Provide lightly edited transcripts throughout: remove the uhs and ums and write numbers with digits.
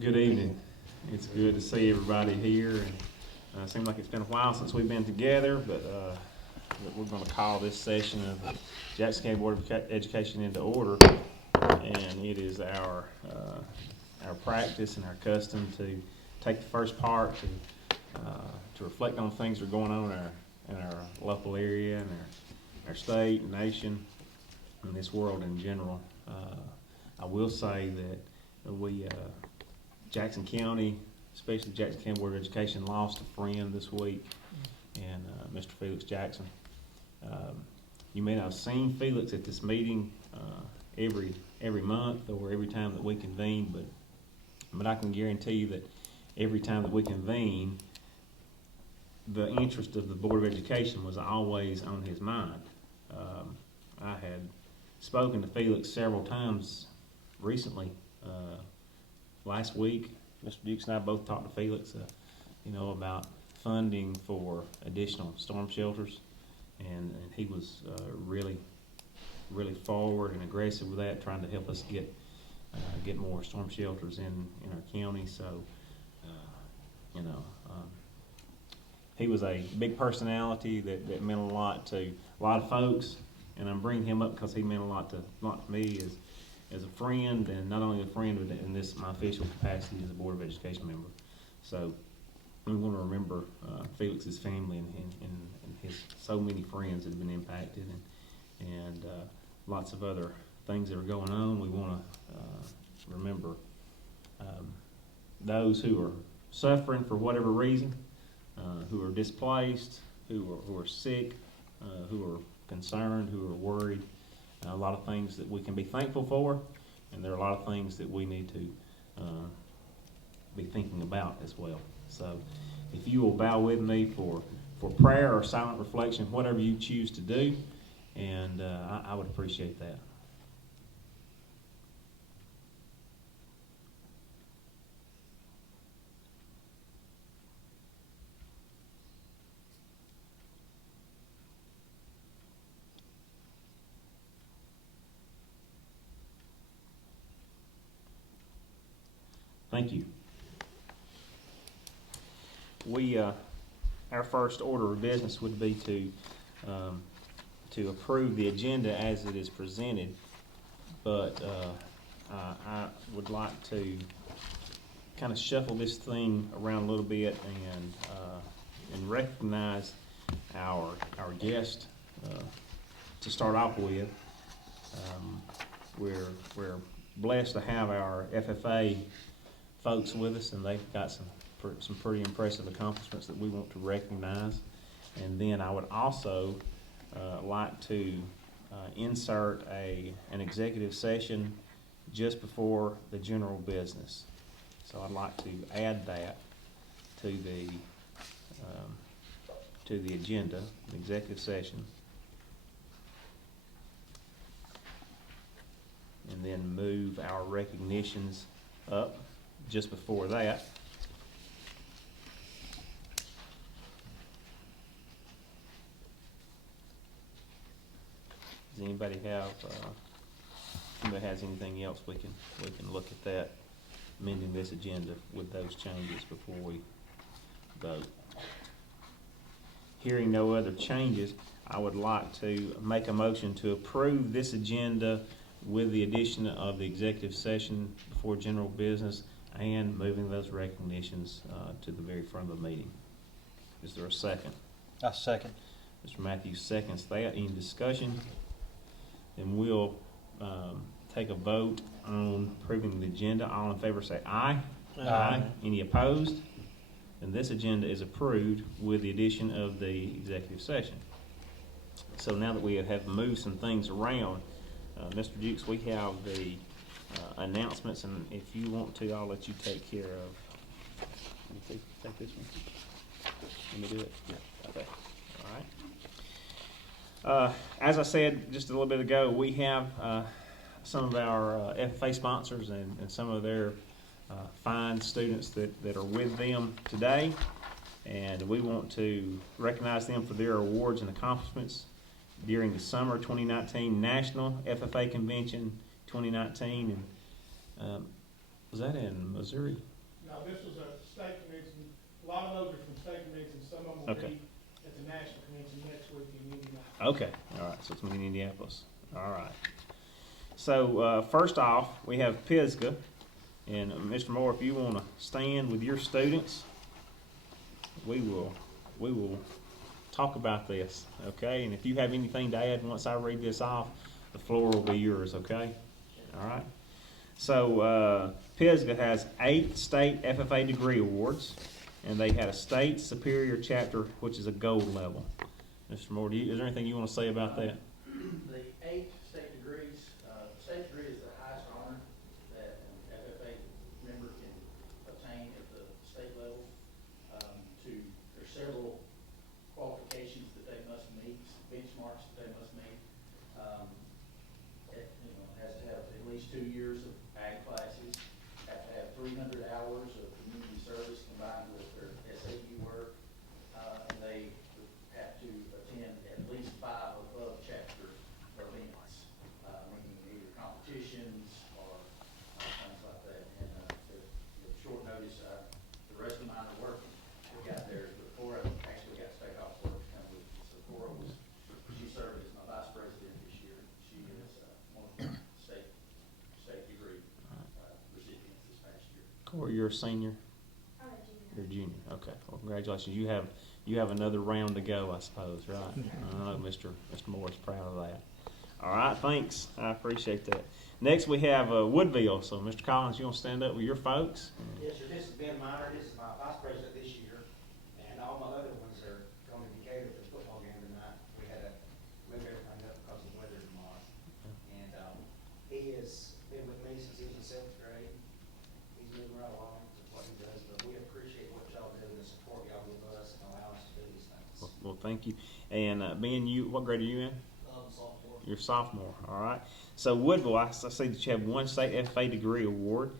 Good evening. It's good to see everybody here. It seems like it's been a while since we've been together, but we're going to call this session of the Jackson County Board of Education into order. And it is our practice and our custom to take the first part to reflect on things that are going on in our local area and our state and nation and this world in general. I will say that Jackson County, especially Jackson County Board of Education, lost a friend this week, and Mr. Felix Jackson. You may not have seen Felix at this meeting every month or every time that we convene, but I can guarantee you that every time that we convene, the interest of the Board of Education was always on his mind. I had spoken to Felix several times recently. Last week, Mr. Dukes and I both talked to Felix, about funding for additional storm shelters, and he was really forward and aggressive with that, trying to help us get more storm shelters in our county. So, he was a big personality that meant a lot to a lot of folks, and I'm bringing him up because he meant a lot to me as a friend, and not only a friend, but in my official capacity as a Board of Education member. So we want to remember Felix's family and his so many friends that have been impacted, and lots of other things that are going on. We want to remember those who are suffering for whatever reason, who are displaced, who are sick, who are concerned, who are worried. A lot of things that we can be thankful for, and there are a lot of things that we need to be thinking about as well. So if you will bow with me for prayer or silent reflection, whatever you choose to do, and I would appreciate that. Thank you. Our first order of business would be to approve the agenda as it is presented, but I would like to kind of shuffle this thing around a little bit and recognize our guest to start off with. We're blessed to have our FFA folks with us, and they've got some pretty impressive accomplishments that we want to recognize. And then I would also like to insert an executive session just before the general business. So I'd like to add that to the agenda, the executive session, and then move our recognitions up just before that. Does anybody has anything else we can look at that, amending this agenda with those changes before we vote? Hearing no other changes, I would like to make a motion to approve this agenda with the addition of the executive session before general business and moving those recognitions to the very front of the meeting. Is there a second? I second. Mr. Matthews seconds that. Any discussion? Then we'll take a vote on approving the agenda. All in favor say aye. Aye. Any opposed? And this agenda is approved with the addition of the executive session. So now that we have moved some things around, Mr. Dukes, we have the announcements, and if you want to, I'll let you take care of. Let me take this one. Let me do it. Yeah. Okay. All right. As I said just a little bit ago, we have some of our FFA sponsors and some of their fine students that are with them today, and we want to recognize them for their awards and accomplishments during the summer 2019 National FFA Convention 2019, and was that in Missouri? No, this was a state convention. A lot of those are from state conventions. Some of them will Okay. be at the national convention next week in Indianapolis. Okay, all right, so it's in Indianapolis. All right. So, first off, we have Pisgah, and Mr. Moore, if you want to stand with your students, we will talk about this, okay? And if you have anything to add once I read this off, the floor will be yours, okay? All right. So, Pisgah has 8 state FFA degree awards, and they had a state superior chapter, which is a gold level. Mr. Moore, is there anything you want to say about that? The 8 state degrees, the state degree is the highest honor that an FFA member can obtain at the state level. There's several qualifications that they must meet, benchmarks that they must meet. Has to have at least 2 years of ag classes, have to have 300 hours of community service combined with their SAU work, and they have to attend at least 5 above chapter events, meaning either competitions or things like that. And with short notice, the rest of mine are working. We got there, the 4 of them actually got state office work to come with. So 4 of us, she served as my vice president this year. She is one of the state degree recipients this past year. Corey, you're a senior? I'm a junior. You're a junior. Okay. Well, congratulations. You have another round to go, I suppose, right? I know Mr. Moore is proud of that. All right, thanks. I appreciate that. Next, we have Woodville. So, Mr. Collins, you want to stand up with your folks? Yes, sir. This is Ben Miner. This is my vice president this year, and all my other ones are going to Decatur for the football game tonight. We had to move everything up because of the weather tomorrow. And he has been with me since he was in 7th grade. He's moving right along with what he does, but we appreciate what y'all do and the support y'all give us and allow us to do these things. Well, thank you. And Ben, what grade are you in? Sophomore. You're a sophomore. All right. So, Woodville, I see that you have 1 state FFA degree award,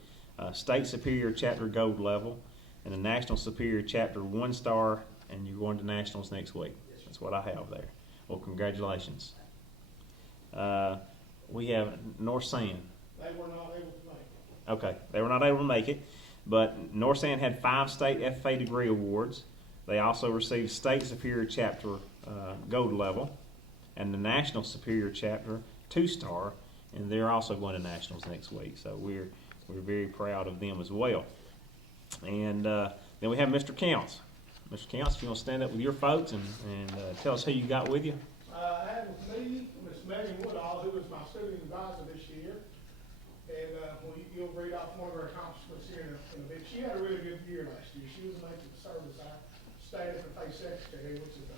state superior chapter gold level, and a national superior chapter 1 star, and you're going to nationals next week. Yes, sir. That's what I have there. Well, congratulations. We have North Sand. They were not able to make it. Okay, they were not able to make it, but North Sand had 5 state FFA degree awards. They also received state superior chapter gold level, and the national superior chapter 2 star, and they're also going to nationals next week. So we're very proud of them as well. And then we have Mr. Counts. Mr. Counts, if you want to stand up with your folks and tell us who you got with you. I had with me Miss Megan Woodall, who was my student advisor this year. And you'll read off one of her accomplishments here in a bit. She had a really good year last year. She was elected to serve as our state FFA secretary, which is the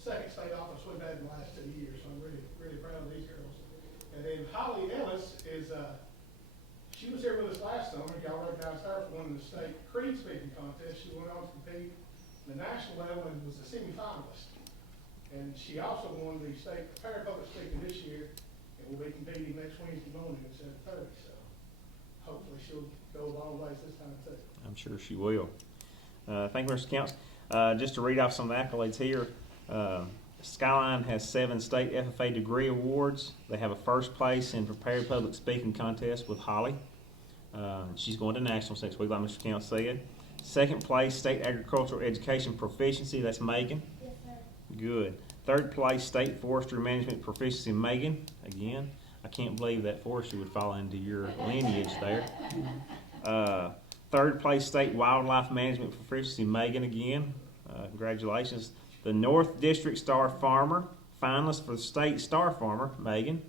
second state office we've had in the last 2 years. So I'm really, really proud of these girls. And then Holly Ellis is, she was here with us last summer. Y'all recognized her for winning the state creed speaking contest. She went on to compete the national level and was a semifinalist. And she also won the state Prepare Public Speaking this year, and will be competing next Wednesday morning at 7:30. So hopefully she'll go a long ways this time too. I'm sure she will. Thank you, Mr. Counts. Just to read off some of the accolades here, Skyline has 7 state FFA degree awards. They have a first place in Prepared Public Speaking contest with Holly. She's going to nationals next week, like Mr. Counts said. Second place, state agricultural education proficiency, that's Megan. Yes, sir. Good. Third place, state forestry management proficiency, Megan. Again, I can't believe that forestry would fall into your lineage there. Third place, state wildlife management proficiency, Megan again. Congratulations. The North District Star Farmer, finalist for the state Star Farmer, Megan.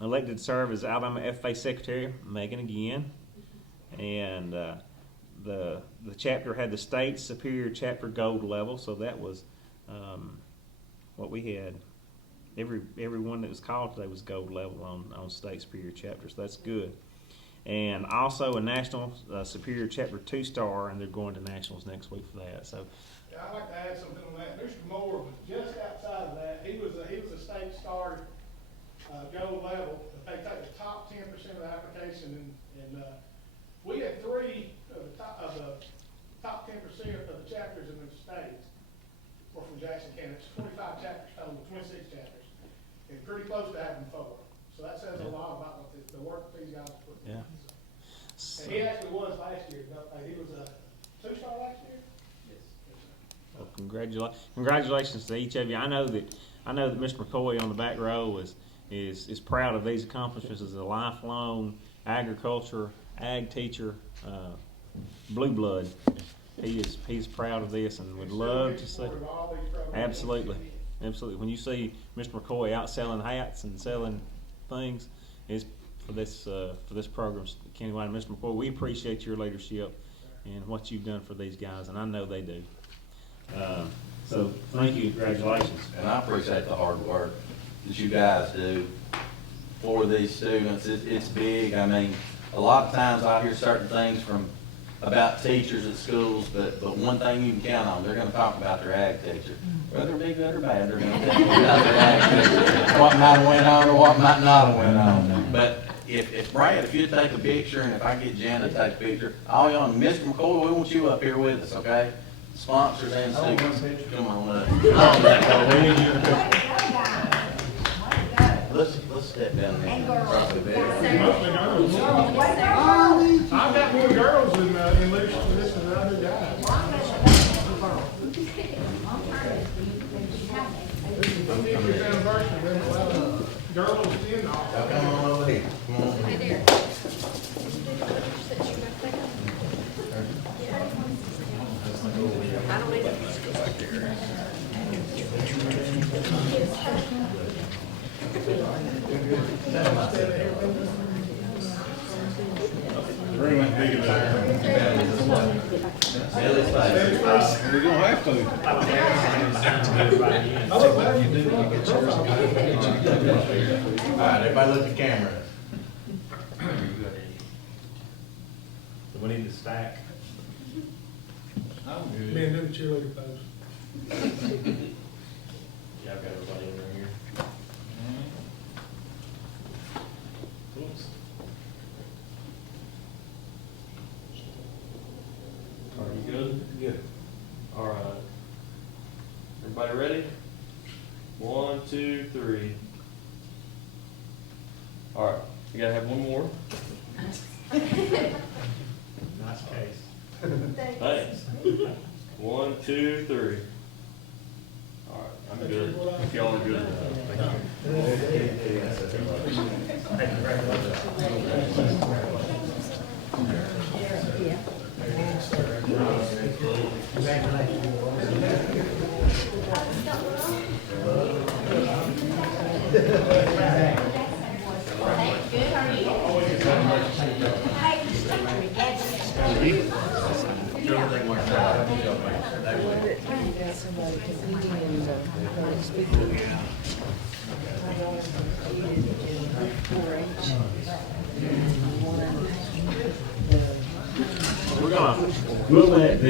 Elected to serve as Alabama FFA Secretary, Megan again. And the chapter had the state superior chapter gold level, so that was what we had. Every one that was called today was gold level on state superior chapters. So that's good. And also a national superior chapter 2 star, and they're going to nationals next week for that. So Yeah, I'd like to add something on that. Mr. Moore was just outside of that. He was a state star gold level. They take the top 10% of the application, and we had 3 of the top 10% of the chapters in the state were from Jackson County. It's 25 chapters total, 26 chapters, and pretty close to having 4. So that says a lot about what the work that these guys put in. Yeah. And he actually was last year, he was a two-star last year. Yes. Well, congratulations to each of you. I know that Mr. McCoy on the back row is proud of these accomplishments as a lifelong ag teacher, blue blood. He's proud of this and would love to see. Absolutely. When you see Mr. McCoy out selling hats and selling things, it's for this program, Countywide. Mr. McCoy, we appreciate your leadership and what you've done for these guys, and I know they do. So thank you, congratulations. And I appreciate the hard work that you guys do for these students. It's big. I mean, a lot of times I hear certain things about teachers at schools, but one thing you can count on, they're gonna talk about their ag teacher. Whether it be good or bad, they're gonna tell you about their ag teacher, what might have went on or what might not have went on. But if Brad, if you'd take a picture, and if I get Jen to take a picture, all y'all, Mr. McCoy, we want you up here with us, okay? Sponsors and students. Come on up. Let's step down there. Probably better. Mostly girls. I've got more girls in leadership positions than I do guys. I'm teacher's anniversary, then we'll have girls in the office. Come on over here. Come on over here. We're gonna have to. All right, everybody look at the camera. So we need to stack. Me and them cheerleader folks. Yeah, I've got everybody in there here. Oops. Are you good? Good. All right. Everybody ready? 1, 2, 3. All right. You gotta have one more. Nice case. Thanks. 1, 2, 3. All right. I'm good. If y'all are good. We'll let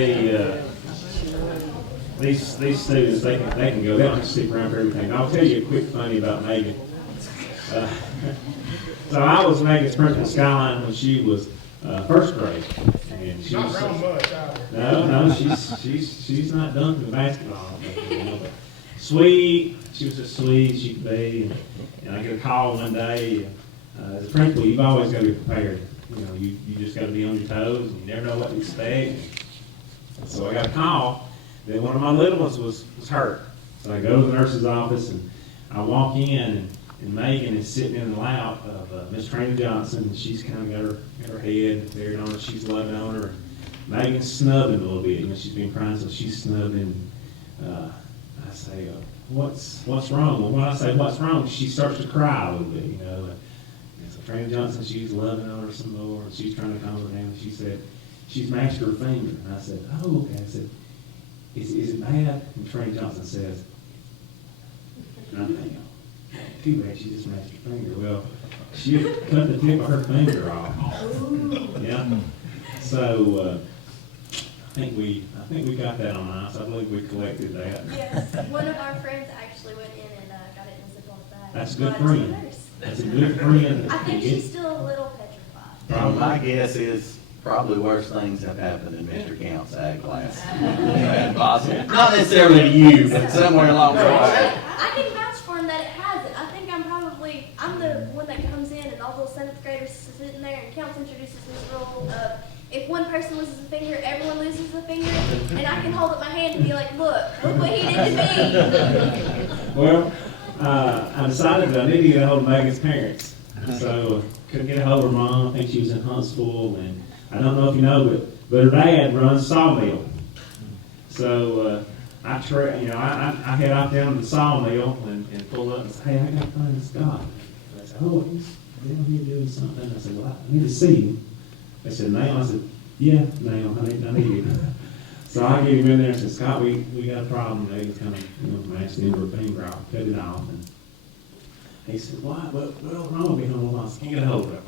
these students, they can go, they don't have to stick around for everything. I'll tell you a quick funny about Megan. So I was Megan's principal at Skyline when she was first grade. And she Not was, around much either. no, she's not done with basketball. But sweet, she was just sweet as she could be. And I get a call one day, as a principal, you've always got to be prepared. You know, you just got to be on your toes, and you never know what to expect. So I got a call that one of my little ones was hurt. So I go to the nurse's office, and I walk in, and Megan is sitting in the lap of Miss Trina Johnson, and she's kind of got her head buried on her. She's loving on her. And Megan's snubbing a little bit. You know, she's been crying, so she's snubbing. I say, what's wrong? Well, when I say what's wrong, she starts to cry a little bit, you know. And so Trina Johnson, she's loving on her some more, and she's trying to calm her down. She said, she's mashed her finger. And I said, oh, okay. I said, is it bad? And Trina Johnson says, and I'm thinking, too bad she just mashed her finger. Well, she cut the tip of her finger off. Yeah. So I think we got that on ice. I believe we collected that. Yes, one of our friends actually went in and got it in a Ziploc bag. That's a good But friend. That's a good friend. I think she's still a little petrified. My guess is probably worse things have happened in Mr. Count's ag class. Possibly. Not necessarily to you, but somewhere along the way. I can vouch for him that it hasn't. I think I'm I'm the one that comes in and all those seventh graders sitting there and council introduces this rule of if one person loses a finger, everyone loses a finger, and I can hold up my hand and be like, look what he did to me. Well, I decided that I needed to get a hold of Megan's parents. So couldn't get a hold of her mom. I think she was in Huntsville, and I don't know if you know, but her dad runs Sawmill. So I head out down to the Sawmill and pull up and say, hey, I got to find Scott. And I said, oh, he's down here doing something. I said, well, I need to see him. They said, now? I said, yeah, now, I need him. So I get him in there and said, Scott, we got a problem. They kind of mashed into her finger. I'll cut it off. And he said, why? What's wrong with me? I can't get a hold of her.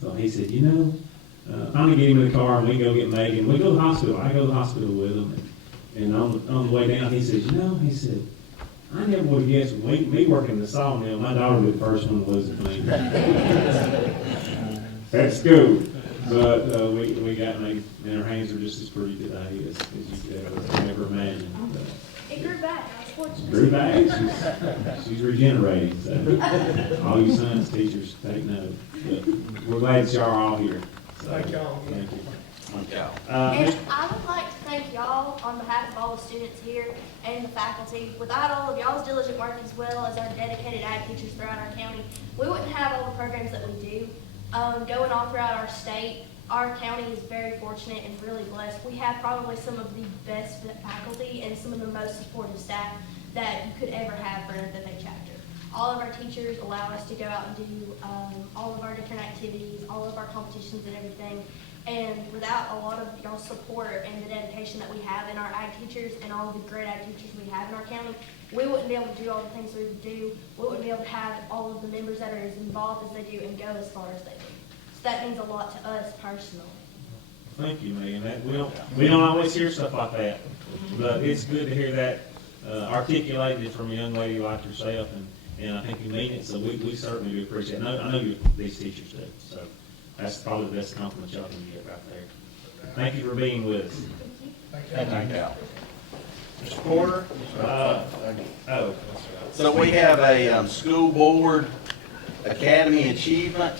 So he said, finally get him in the car and we go get Megan. We go to the hospital. I go to the hospital with him. And on the way down, he said, I never would have guessed, me working in the sawmill, my daughter was the first one to lose a finger. At school. But we got Megan, and her hands are just as pretty today as you could ever imagine. It grew back. I was fortunate. Grew back. She's regenerating. So all you science teachers, take note. But we're glad that y'all are all here. So, Thank y'all. Thank you. And I would like to thank y'all on behalf of all the students here and the faculty. Without all of y'all's diligent work as well as our dedicated ag teachers throughout our county, we wouldn't have all the programs that we do. Going all throughout our state, our county is very fortunate and really blessed. We have probably some of the best faculty and some of the most supportive staff that you could ever have for an FFA chapter. All of our teachers allow us to go out and do all of our different activities, all of our competitions and everything. And without a lot of y'all's support and the dedication that we have in our ag teachers and all of the great ag teachers we have in our county, we wouldn't be able to do all the things we would do. We wouldn't be able to have all of the members that are as involved as they do and go as far as they do. So that means a lot to us personally. Thank you, Megan. We don't always hear stuff like that, but it's good to hear that articulated from a young lady like yourself, and I think you mean it. So we certainly do appreciate it. I know these teachers do. So that's probably the best compliment y'all can get right there. Thank you for being with us. Thank you. Mr. Porter. So we have a school board academy achievement.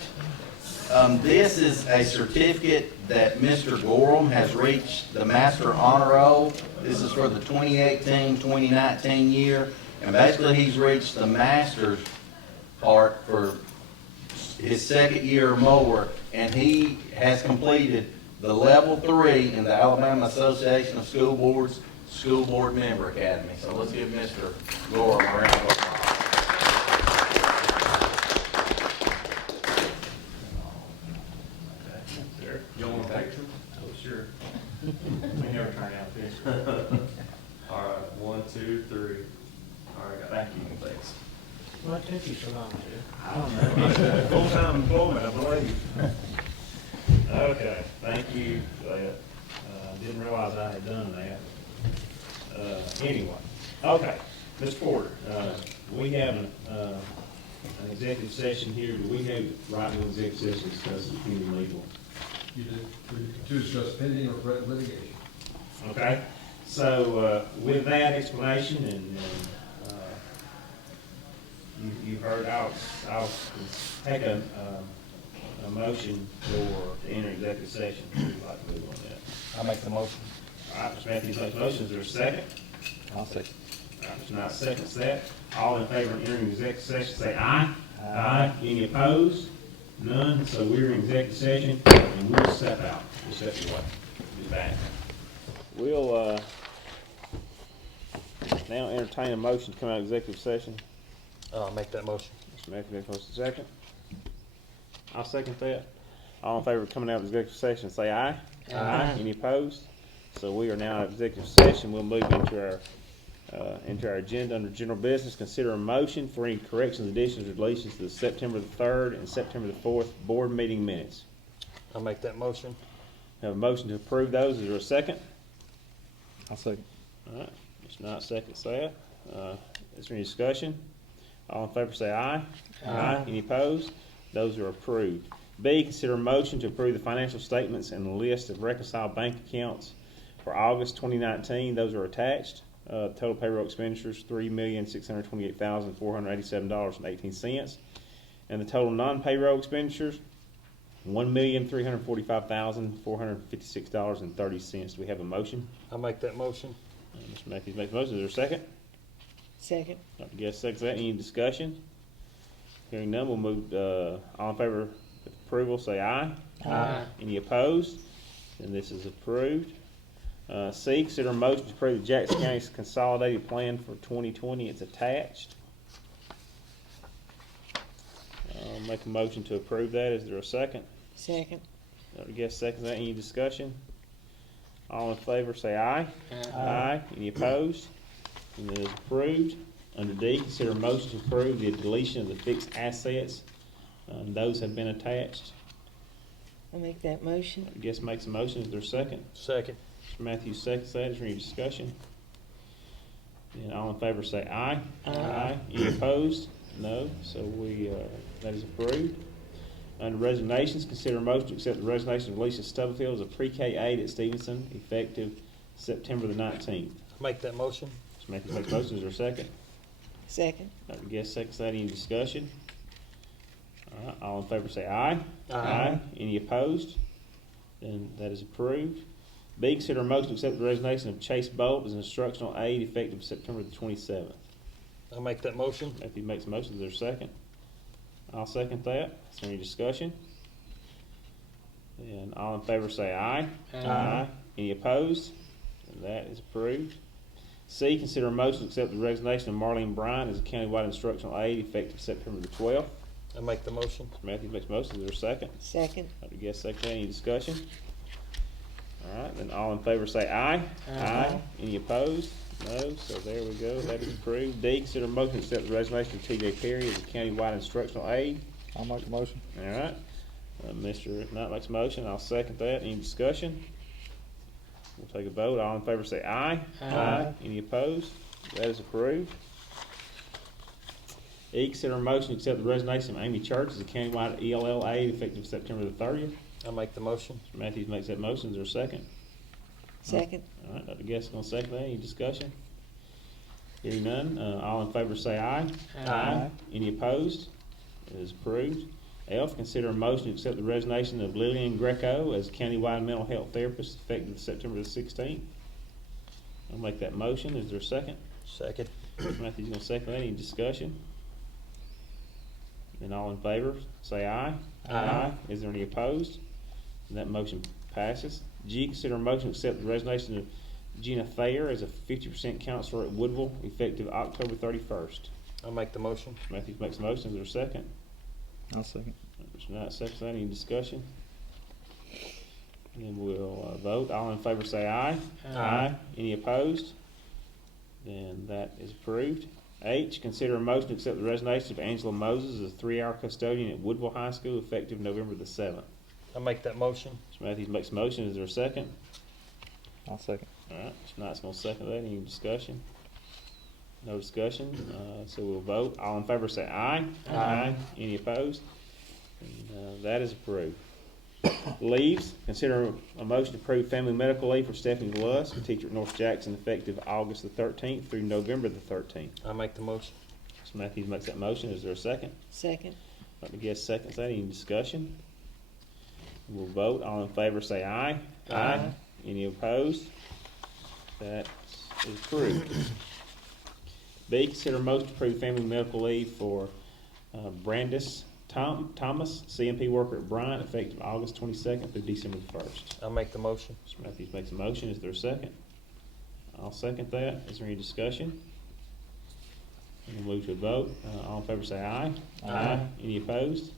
This is a certificate that Mr. Gorham has reached the Master Honor Roll. This is for the 2018-2019 year. And basically he's reached the master's part for his second year or more. And he has completed the level 3 in the Alabama Association of School Boards School Board Member Academy. So let's give Mr. Gorham a round of applause. You want a picture? Oh, sure. We never turn out this. All right, 1, 2, 3. All right, Thank you. Thanks. What took you so long, Jim? I don't know. Full-time employment, I believe. Okay, thank you for that. Didn't realize I had done that. Anyway, okay, Mr. Porter, we have an executive session here. Do we have right to executive session to discuss any legal? You did, to discuss pending or threat litigation. Okay, so with that explanation and you heard, I'll take a motion to enter executive session. Would you like to move on that? I make the motion. All right, Mr. Matthews makes a motion. Is there a second? I'll second. All right, Mr. Knight seconds that. All in favor of entering executive session, say aye. Aye. Any opposed? None. So we're in executive session and we'll step out. We'll step away. Be back. We'll now entertain a motion to come out of executive session. I'll make that motion. Mr. Matthews makes a motion, second. I'll second that. All in favor of coming out of executive session, say aye. Aye. Any opposed? So we are now out of executive session. We'll move into our agenda under general business. Consider a motion for any corrections, additions, or deletions to the September the 3rd and September the 4th board meeting minutes. I'll make that motion. Have a motion to approve those. Is there a second? I'll second. All right. Mr. Knight seconds that. Is there any discussion? All in favor say aye. Aye. Any opposed? Those are approved. B, consider a motion to approve the financial statements and the list of reconciled bank accounts for August 2019. Those are attached. Total payroll expenditures, $3,628,487.18. And the total non-payroll expenditures, $1,345,456.30. Do we have a motion? I'll make that motion. Mr. Matthews makes a motion. Is there a second? Second. Dr. Guest seconds that. Any discussion? Hearing none, we'll move, all in favor of approval, say aye. Aye. Any opposed? Then this is approved. C, consider a motion to approve the Jackson County's consolidated plan for 2020. It's attached. I'll make a motion to approve that. Is there a second? Second. Dr. Guest seconds that. Any discussion? All in favor, say aye. Aye. Any opposed? And it is approved. Under D, consider a motion to approve the deletion of the fixed assets. Those have been attached. I'll make that motion. Dr. Guest makes a motion. Is there a second? Second. Mr. Matthews seconds that. Is there any discussion? Then all in favor say aye. Aye. Any opposed? No. So that is approved. Under resignations, consider a motion to accept the resignation of Lisa Stubblefield as a pre-K aide at Stevenson, effective September the 19th. I'll make that motion. Mr. Matthews makes a motion. Is there a second? Second. Dr. Guest seconds that. Any discussion? All right. All in favor say aye. Aye. Any opposed? Then that is approved. B, consider a motion to accept the resignation of Chase Bolt as an instructional aide effective September the 27th. I'll make that motion. Matthew makes a motion. Is there a second? I'll second that. Is there any discussion? And all in favor say aye. Aye. Any opposed? And that is approved. C, consider a motion to accept the resignation of Marlene Bryant as a countywide instructional aide effective September the 12th. I'll make the motion. Mr. Matthews makes a motion. Is there a second? Second. Dr. Guest second. Any discussion? All right, then all in favor say aye. Aye. Any opposed? No, so there we go. That is approved. D, consider a motion to accept the resignation of T.J. Perry as a countywide instructional aide. I'll make the motion. All right. Mr. Knight makes a motion. I'll second that. Any discussion? We'll take a vote. All in favor say aye. Aye. Any opposed? That is approved. E, consider a motion to accept the resignation of Amy Church as a countywide ELL aide effective September the 30th. I'll make the motion. Mr. Matthews makes that motion. Is there a second? Second. All right, Dr. Guest is gonna second that. Any discussion? Hearing none, all in favor say aye. Aye. Any opposed? It is approved. F, consider a motion to accept the resignation of Lillian Greco as countywide mental health therapist effective September the 16th. I'll make that motion. Is there a second? Second. Mr. Matthews gonna second that. Any discussion? Then all in favor, say aye. Aye. Is there any opposed? And that motion passes. G, consider a motion to accept the resignation of Gina Thayer as a 50% counselor at Woodville, effective October 31st. I'll make the motion. Mr. Matthews makes a motion. Is there a second? I'll second. Mr. Knight seconds that. Any discussion? And then we'll vote. All in favor say aye. Aye. Any opposed? Then that is approved. H, consider a motion to accept the resignation of Angela Moses as a 3-hour custodian at Woodville High School effective November the 7th. I'll make that motion. Mr. Matthews makes a motion. Is there a second? I'll second. All right. Mr. Knight's gonna second that. Any discussion? No discussion. So we'll vote. All in favor say aye. Aye. Any opposed? And, that is approved. Leaves, consider a motion to approve family medical leave for Stephanie Lusk, a teacher at North Jackson, effective August the 13th through November the 13th. I'll make the motion. Mr. Matthews makes that motion. Is there a second? Second. Dr. Guest seconds that. Any discussion? We'll vote. All in favor say aye. Aye. Any opposed? That is approved. B, consider a motion to approve family medical leave for Brandis Thomas, CMP worker at Bryant, effective August 22nd through December the 1st. I'll make the motion. Mr. Matthews makes a motion. Is there a second? I'll second that. Is there any discussion? And we'll move to a vote. All in favor say aye. Aye. Any opposed?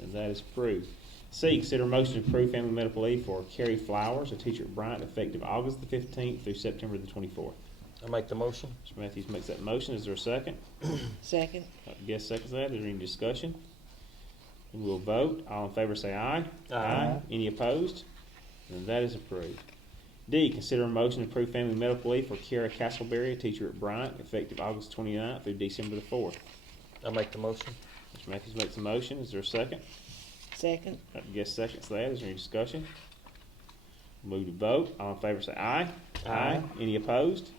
And that is approved. C, consider a motion to approve family medical leave for Carrie Flowers, a teacher at Bryant, effective August the 15th through September the 24th. I'll make the motion. Mr. Matthews makes that motion. Is there a second? Second. Dr. Guest seconds that. Is there any discussion? And we'll vote. All in favor say aye. Aye. Any opposed? And that is approved. D, consider a motion to approve family medical leave for Kara Castleberry, a teacher at Bryant, effective August 29th through December the 4th. I'll make the motion. Mr. Matthews makes a motion. Is there a second? Second. Dr. Guest seconds that. Is there any discussion? Move to vote. All in favor say aye. Aye. Any opposed?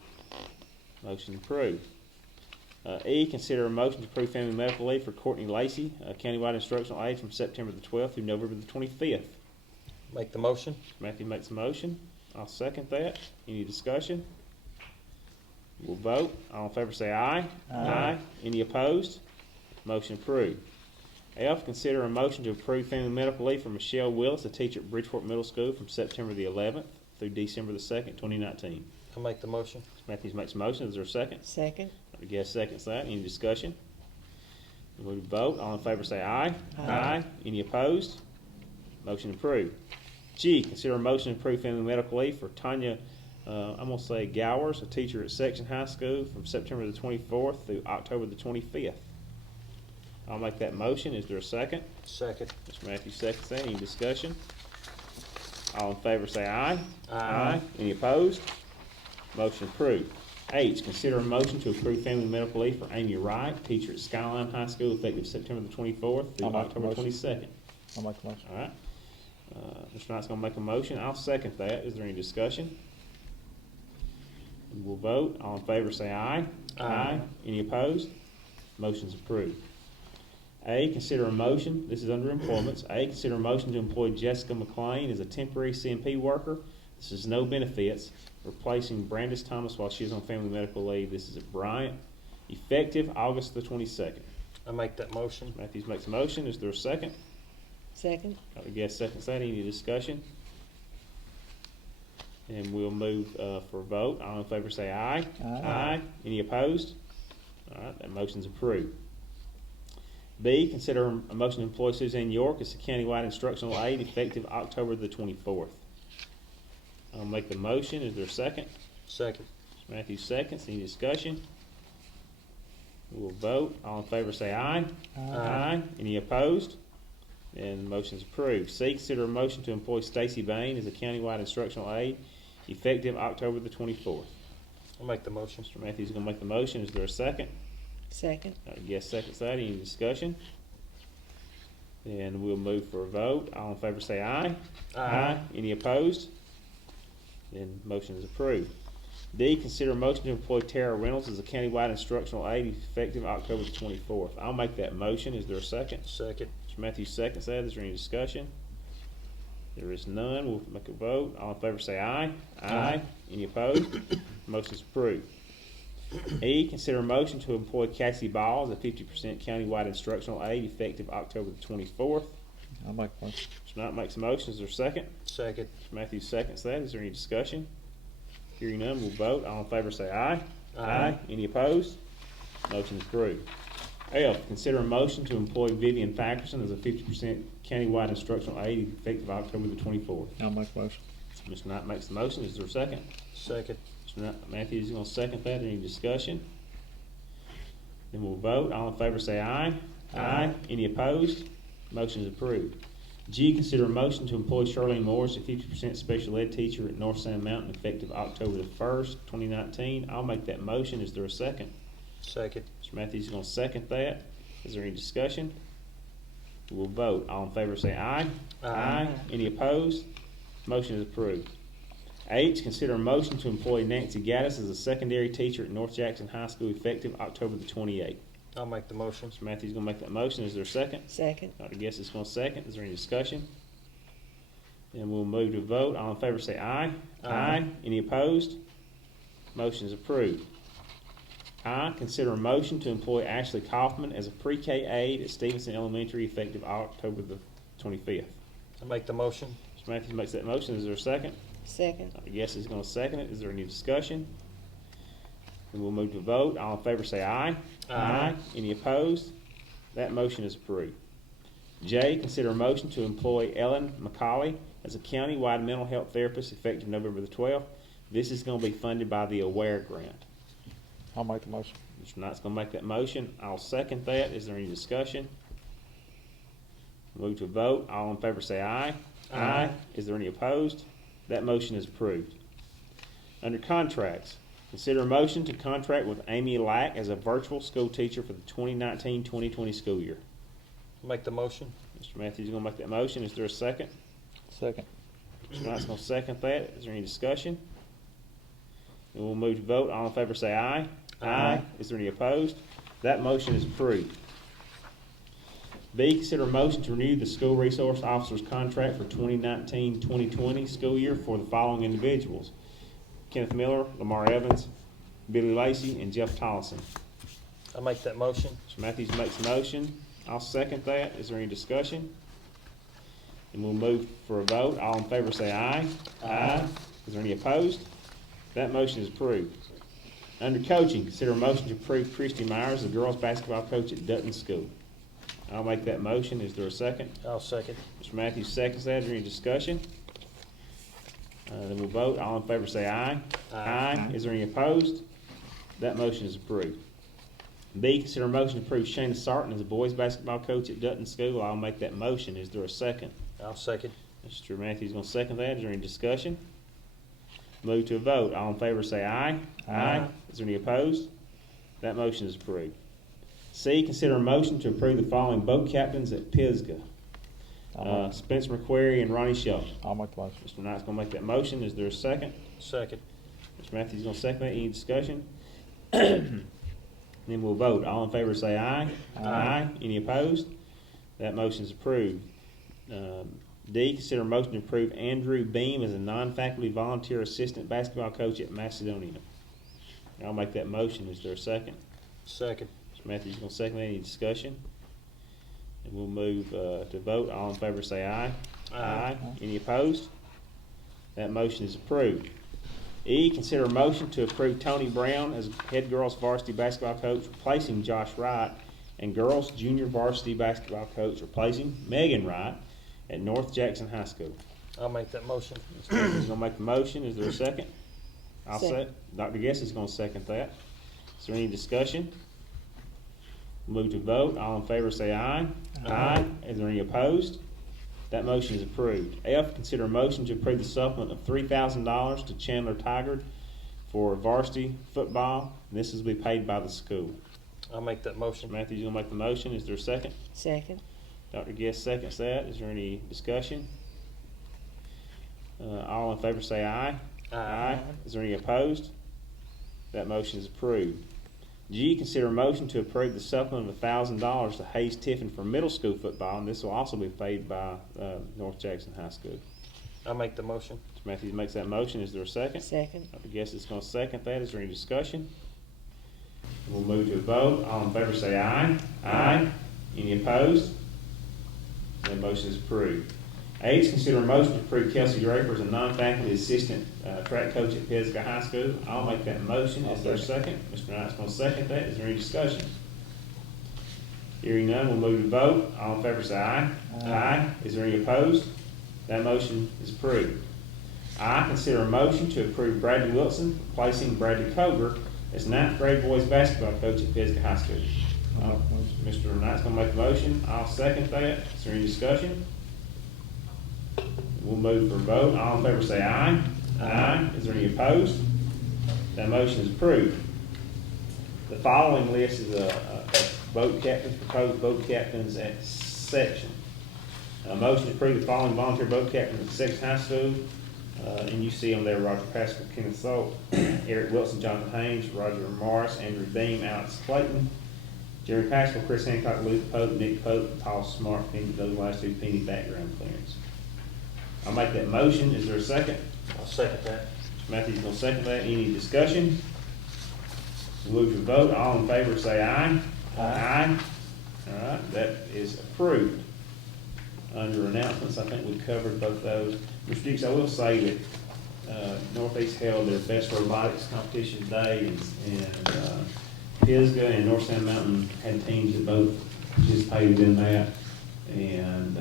Motion approved. E, consider a motion to approve family medical leave for Courtney Lacey, countywide instructional aide from September the 12th through November the 25th. Make the motion. Matthew makes a motion. I'll second that. Any discussion? We'll vote. All in favor say aye. Aye. Any opposed? Motion approved. F, consider a motion to approve family medical leave for Michelle Willis, a teacher at Bridgeport Middle School from September the 11th through December the 2nd, 2019. I'll make the motion. Matthews makes a motion. Is there a second? Second. I guess seconds that. Any discussion? We vote. All in favor say aye. Aye. Any opposed? Motion approved. G, consider a motion to approve family medical leave for Tanya, I'm going to say Gowers, a teacher at Section High School from September the 24th through October the 25th. I'll make that motion. Is there a second? Second. Mr. Matthews seconds that. Any discussion? All in favor say aye. Aye. Any opposed? Motion approved. H, consider a motion to approve family medical leave for Amy Wright, teacher at Skyline High School, effective September the 24th through I'll make the October motion. 22nd. I'll make the motion. All right. Mr. Knight's gonna make a motion. I'll second that. Is there any discussion? We'll vote. All in favor say aye. Aye. Any opposed? Motion's approved. A, consider a motion, this is under employments. A, consider a motion to employ Jessica McLean as a temporary CMP worker. This is no benefits, replacing Brandis Thomas while she is on family medical leave. This is at Bryant, effective August the 22nd. I'll make that motion. Matthews makes a motion. Is there a second? Second. I guess seconds that. Any discussion? And we'll move for a vote. All in favor say aye. Aye. Any opposed? All right, that motion's approved. B, consider a motion to employ Suzanne York as a countywide instructional aide effective October the 24th. I'll make the motion. Is there a second? Second. Matthews seconds. Any discussion? We'll vote. All in favor say aye. Aye. Any opposed? And the motion's approved. C, consider a motion to employ Stacy Bain as a countywide instructional aide effective October the 24th. I'll make the motion. Mr. Matthews is going to make the motion. Is there a second? Second. I guess seconds that. Any discussion? And we'll move for a vote. All in favor say aye. Any opposed? Then motion is approved. D, consider a motion to employ Tara Reynolds as a countywide instructional aide effective October the 24th. I'll make that motion. Is there a second? Second. Mr. Matthews seconds that. Is there any discussion? There is none. We'll make a vote. All in favor say aye. Aye. Any opposed? Motion is approved. E, consider a motion to employ Cassie Ball as a 50% countywide instructional aide effective October the 24th. I'll make the motion. Mr. Knight makes a motion. Is there a second? Second. Mr. Matthews seconds that. Is there any discussion? Hearing none, we'll vote. All in favor say aye. Any opposed? Motion is approved. F, consider a motion to employ Vivian Fackerson as a 50% countywide instructional aide effective October the 24th. I'll make the motion. Mr. Knight makes the motion. Is there a second? Second. Mr. Matthews is going to second that. Any discussion? Then we'll vote. All in favor say aye. Any opposed? Motion is approved. G, consider a motion to employ Charlene Morris, a 50% special ed teacher at North Sand Mountain, effective October the 1st, 2019. I'll make that motion. Is there a second? Second. Mr. Matthews is going to second that. Is there any discussion? We'll vote. All in favor say aye. Any opposed? Motion is approved. H, consider a motion to employ Nancy Gaddis as a secondary teacher at North Jackson High School effective October the 28th. I'll make the motion. Mr. Matthews is going to make that motion. Is there a second? Second. I guess it's going to second. Is there any discussion? Then we'll move to vote. All in favor say aye. Any opposed? Motion is approved. I, consider a motion to employ Ashley Kaufman as a pre-K aide at Stevenson Elementary effective October the 25th. I'll make the motion. Mr. Matthews makes that motion. Is there a second? Second. I guess he's going to second it. Is there any discussion? Then we'll move to vote. All in favor say aye. Any opposed? That motion is approved. J, consider a motion to employ Ellen McCauley as a county-wide mental health therapist effective November the 12th. This is going to be funded by the AWARE grant. I'll make the motion. Mr. Knight's going to make that motion. I'll second that. Is there any discussion? Move to vote. All in favor say aye. Is there any opposed? That motion is approved. Under contracts, consider a motion to contract with Amy Lack as a virtual school teacher for the 2019-2020 school year. I'll make the motion. Mr. Matthews is going to make that motion. Is there a second? Second. Mr. Knight's going to second that. Is there any discussion? Then we'll move to vote. All in favor say aye. Is there any opposed? That motion is approved. B, consider a motion to renew the school resource officer's contract for 2019-2020 school year for the following individuals: Kenneth Miller, Lamar Evans, Billy Lacy, and Jeff Tollison. I'll make that motion. Mr. Matthews makes a motion. I'll second that. Is there any discussion? And we'll move for a vote. All in favor say aye. Aye. Is there any opposed? That motion is approved. Under coaching, consider a motion to approve Christy Myers, the girls' basketball coach at Dutton School. I'll make that motion. Is there a second? I'll second. Mr. Matthews seconds that. Is there any discussion? Then we'll vote. All in favor say aye. Aye. Is there any opposed? That motion is approved. B, consider a motion to approve Shayna Sarton as the boys' basketball coach at Dutton School. I'll make that motion. Is there a second? I'll second. Mr. Matthews gonna second that. Is there any discussion? Move to a vote. All in favor say aye. Aye. Is there any opposed? That motion is approved. C, consider a motion to approve the following boat captains at Pisgah. Spencer McQuarrie and Ronnie Shelton. I'll make the motion. Mr. Knight's gonna make that motion. Is there a second? Second. Mr. Matthews gonna second that. Any discussion? Then we'll vote. All in favor say aye. Aye. Any opposed? That motion is approved. D, consider a motion to approve Andrew Beam as a non-faculty volunteer assistant basketball coach at Macedonia. I'll make that motion. Is there a second? Second. Mr. Matthews gonna second that. Any discussion? And we'll move to vote. All in favor say aye. Aye. Any opposed? That motion is approved. E, consider a motion to approve Tony Brown as head girls varsity basketball coach, replacing Josh Wright, and girls junior varsity basketball coach, replacing Megan Wright at North Jackson High School. I'll make that motion. Mr. Matthews gonna make the motion. Is there a second? I'll Second. Dr. Guess is gonna second that. Is there any discussion? Move to vote. All in favor say aye. Aye. Is there any opposed? That motion is approved. F, consider a motion to approve the supplement of $3,000 to Chandler Tigard for varsity football. This is to be paid by the school. I'll make that motion. Matthews gonna make the motion. Is there a second? Second. Dr. Guest seconds that. Is there any discussion? All in favor say aye. Aye. Is there any opposed? That motion is approved. G, consider a motion to approve the supplement of $1,000 to Hayes Tiffin for middle school football, and this will also be paid by North Jackson High School. I'll make the motion. Mr. Matthews makes that motion. Is there a second? Second. Dr. Guest is going to second that. Is there any discussion? We'll move to a vote. All in favor say aye. Aye. Any opposed? That motion is approved. H, consider a motion to approve Kelsey Draper as a non-faculty assistant track coach at Pisgah High School. I'll make that motion. Is there a second? Mr. Knight's going to second that. Is there any discussion? Hearing none, we'll move to vote. All in favor say aye. Aye. Is there any opposed? That motion is approved. I, consider a motion to approve Bradley Wilson, replacing Bradley Coger as 9th grade boys basketball coach at Pisgah High School. Mr. Knight's going to make the motion. I'll second that. Is there any discussion? We'll move for a vote. All in favor say aye. Aye. Is there any opposed? That motion is approved. The following list is boat captains, proposed boat captains at section. A motion to approve the following volunteer boat captains at Section High School. And you see them there: Roger Pascal, Kenneth Salt, Eric Wilson, Jonathan Haynes, Roger Morris, Andrew Beam, Alex Clayton, Jerry Pascal, Chris Hancock, Luke Pope, Nick Pope, Paul Smart, those last two pending background clearance. I'll make that motion. Is there a second? I'll second that. Mr. Matthews gonna second that. Any discussion? We'll move to vote. All in favor say aye. Aye. All right, that is approved. Under announcements, I think we covered both those. Mr. Dix, I will say that Northeast held their best robotics competition today, and Pisgah and North Sand Mountain had teams that both participated in that. And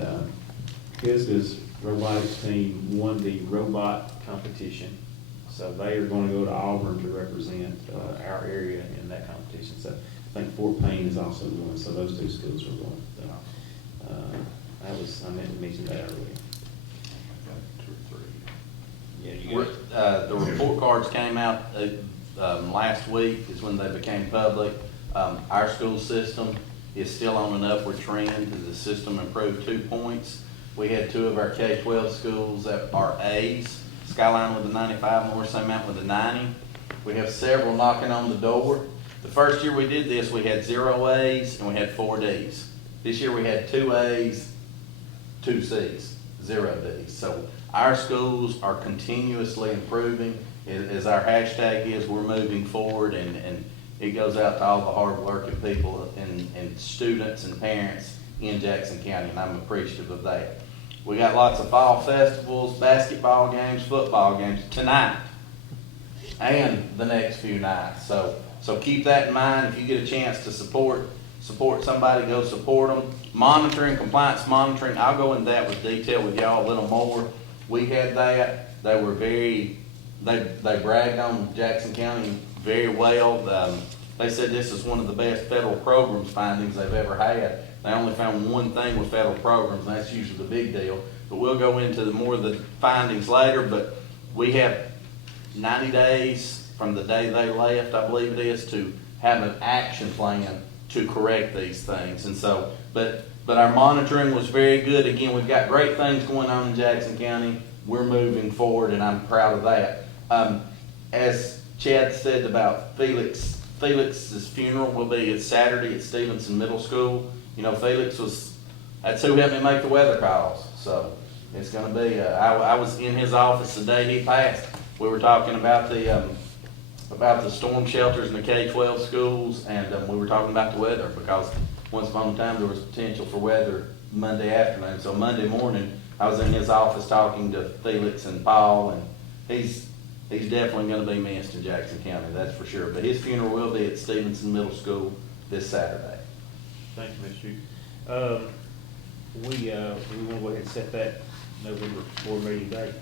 Pisgah's robotics team won the robot competition. So they are going to go to Auburn to represent our area in that competition. So I think Fort Payne is also going, so those two schools are going. I meant to mention that earlier. Yeah, you got The report cards came out last week is when they became public. Our school system is still on an upward trend as the system improved 2 points. We had 2 of our K-12 schools that are A's, Skyline with a 95, North Sand Mountain with a 90. We have several knocking on the door The first year we did this, we had 0 A's and we had 4 D's. This year we had 2 A's, 2 C's, 0 D's. So our schools are continuously improving. As our hashtag is, we're moving forward, and it goes out to all the hardworking people and students and parents in Jackson County, and I'm appreciative of that. We got lots of fall festivals, basketball games, football games tonight and the next few nights. So keep that in mind. If you get a chance to support somebody, go support them. Monitoring, compliance monitoring, I'll go into that with detail with y'all a little more. We had that. They were they bragged on Jackson County very well. They said this is one of the best federal programs findings they've ever had. They only found one thing with federal programs, and that's usually the big deal. But we'll go into more of the findings later. But we have 90 days from the day they left, I believe it is, to have an action plan to correct these things. And so, but our monitoring was very good. Again, we've got great things going on in Jackson County. We're moving forward, and I'm proud of that. As Chad said about Felix's funeral will be at Saturday at Stevenson Middle School. You know, that's who helped me make the weather calls. So it's gonna be, I was in his office the day he passed. We were talking about the storm shelters in the K-12 schools, and we were talking about the weather, because once upon a time there was potential for weather Monday afternoon. So Monday morning, I was in his office talking to Felix and Paul, and he's definitely gonna be missed in Jackson County, that's for sure. But his funeral will be at Stevenson Middle School this Saturday. Thank you, Mr. Shute. We wanna go ahead and set that November board meeting date.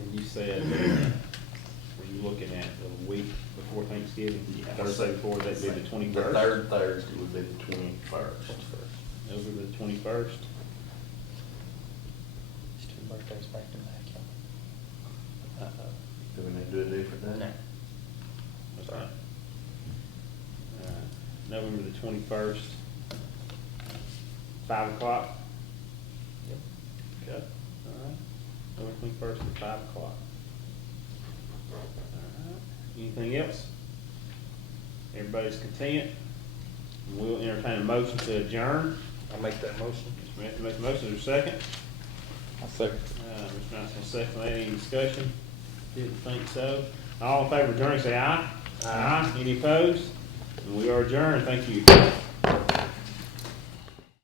And you said, were you looking at the week before Thanksgiving? Thursday before, that'd be the 21st? The third Thursday would be the 21st. November the 21st. It's 2 birthdays back to back. Do we need to do a different day? No. That's all right. November the 21st, 5 o'clock? Yep. Okay, all right. November 21st at 5 o'clock. All right. Anything else? Everybody's content? We'll entertain a motion to adjourn. I'll make that motion. Mr. Matthews makes a motion, is there a second? I'll second. Mr. Knight will second that. Any discussion? Didn't think so. All in favor of adjourning, say aye. Aye. Any opposed? And we are adjourned. Thank you.